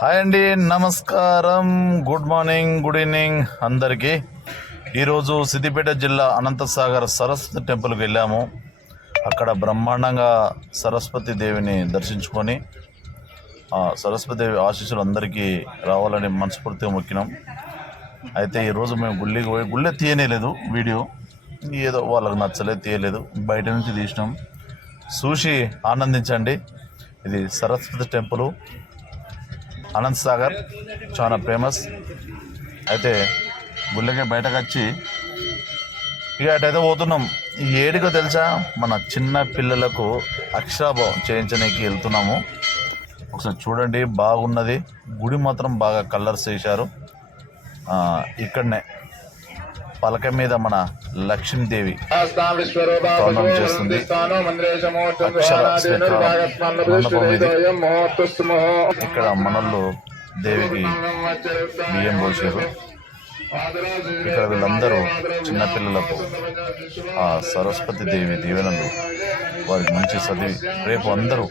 Hi అండి నమస్కారం. Good morning good evening అందరికీ. ఈరోజు సిద్దిపేట జిల్లా అనంతసాగర్ సరస్వతి టెంపుల్కి వెళ్ళాము. అక్కడ బ్రహ్మాండంగా సరస్వతి దేవిని దర్శించుకొని ఆ సరస్వతి దేవి ఆశీస్సులు అందరికీ రావాలని మనస్ఫూర్తిగా మొక్కినాం. అయితే ఈరోజు మేము గుళ్ళకి పోయి గుళ్ళే తీయనేలేదు వీడియో. ఏదో వాళ్ళకి నచ్చలేదు తీయలేదు. బయట నుంచి తీసినాం. చూసి ఆనందించండి. ఇది సరస్వతి టెంపుల్. అనంత్ సాగర్ చాలా ఫేమస్. అయితే గుళ్ళకే బయటకు వచ్చి ఇక అటైతే పోతున్నాం. ఈ ఏడికో తెలుసా? మన చిన్న పిల్లలకు అక్షరాభావం చేయించడానికి వెళ్తున్నాము. ఒకసారి చూడండి బాగున్నది. గుడి మాత్రం బాగా కలర్స్ వేశారు. ఇక్కడనే. పలక మీద మన లక్ష్మీదేవి చేస్తుంది. ఇక్కడ మనల్లో దేవికి బియ్యం పోసారు. ఇక్కడ వీళ్ళందరూ చిన్నపిల్లలకు ఆ సరస్వతి దేవి దీవెనలు వారికి మంచి చదివి రేపు అందరూ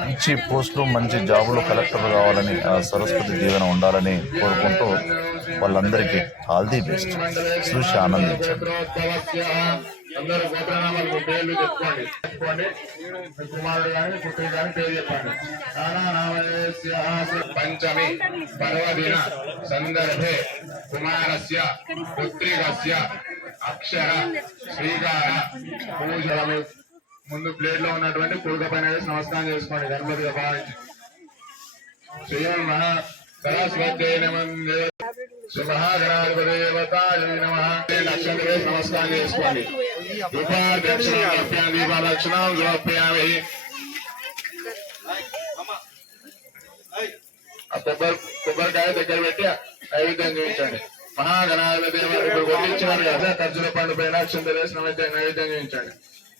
మంచి పోస్టులు మంచి జాబులు కలెక్టర్ కావాలని ఆ సరస్వతి దీవెన ఉండాలని కోరుకుంటూ వాళ్ళందరికీ ఆల్ ది బెస్ట్. చూసి ఆనందించండి. అందరూ గోత్రనామాలకు పేర్లు చెప్పుకోండి చెప్పుకోండి మీ కుమారుడు కానీ పుత్రుడు కానీ పేరు చెప్పండి నానానామయస్య పంచమి పర్వదిన సందర్భే కుమారస్య పుత్రికస్య అక్షర శ్రీకార పూజలము. ముందు ప్లేట్లో ఉన్నటువంటి పుడక పైన వేసి నమస్కారం చేసుకోండి. గణపతిగా భావించి శ్రీమన్ మహా సరస్వతి నమందే శుభాగణాధిపదేవతాయ నమ. లక్ష్మీ వేసి నమస్కారం చేసుకోండి. దీపాదక్షిణాభ్యాం దీపాదక్షిణాం సమర్పయామి. ఆ కొబ్బరి కొబ్బరికాయ దగ్గర పెట్టి నైవేద్యం చూపించండి. మహాగణాధిపతి ఇప్పుడు కొట్టించినారు కదా ఖర్చుల పండు పైన అక్షంత వేసి నైవేద్యం నైవేద్యం చూపించండి.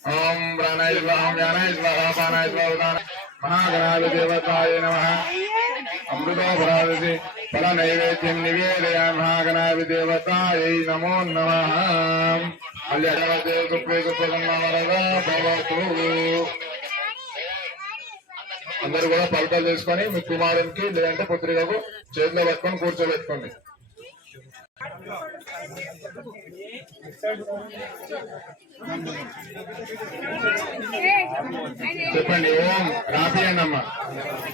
ఓం ప్రాణాయ స్వాహ ఓం జ్ఞానాయ స్వాహ పానాయ స్వాహ మహాగణాధిపతి దేవతాయ నమ. అమృతో భరాదసి ఫల నైవేద్యం నివేదయామి మహాగణాయ దేవతాయై నమో నమ. మళ్ళీ అడవదే గుప్పే గుప్పగా భవతు. అందరు కూడా పలకలు చేసుకొని మీ కుమారునికి లేదంటే పుత్రికకు చేతిలో పట్టుకొని కూర్చోబెట్టుకోండి. చెప్పండి ఓం రాపియండి అమ్మా.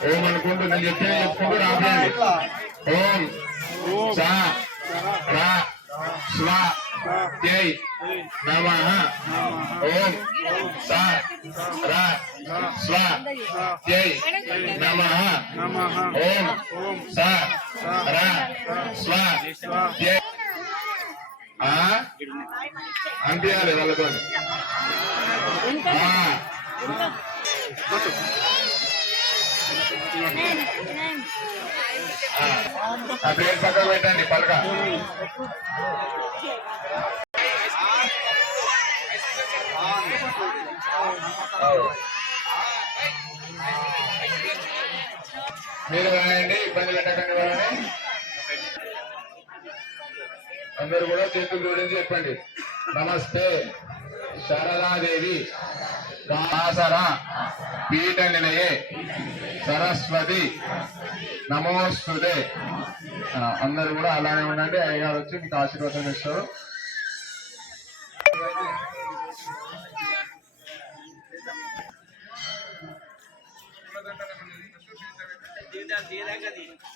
ఓం అనుకుంటూ నేను చెప్పే చెప్పుకుంటూ రాపియండి ఓం సా రా స్వ జై నమ. ఓం సా రా స్వ జై నమ. ఓం సా రా స్వ జై ఆ? అనిపించాలి వాళ్ళతో ఆ. ఆ ప్లేట్ పక్కకు పెట్టండి పలక. మీరు రాయండి ఇబ్బంది పెట్టకండి. అందరు కూడా చేతులు జోడించి చెప్పండి. నమస్తే. శారదాదేవి. వాసర పీఠ నిలయే సరస్వతి నమోస్తుదే అందరు కూడా అలానే ఉండండి. అయ్యగారు వచ్చి మీకు ఆశీర్వాదం ఇస్తారు. కాలడి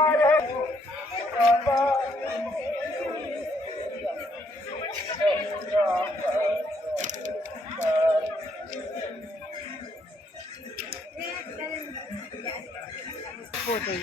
మధ్యమ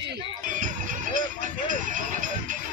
Thank you.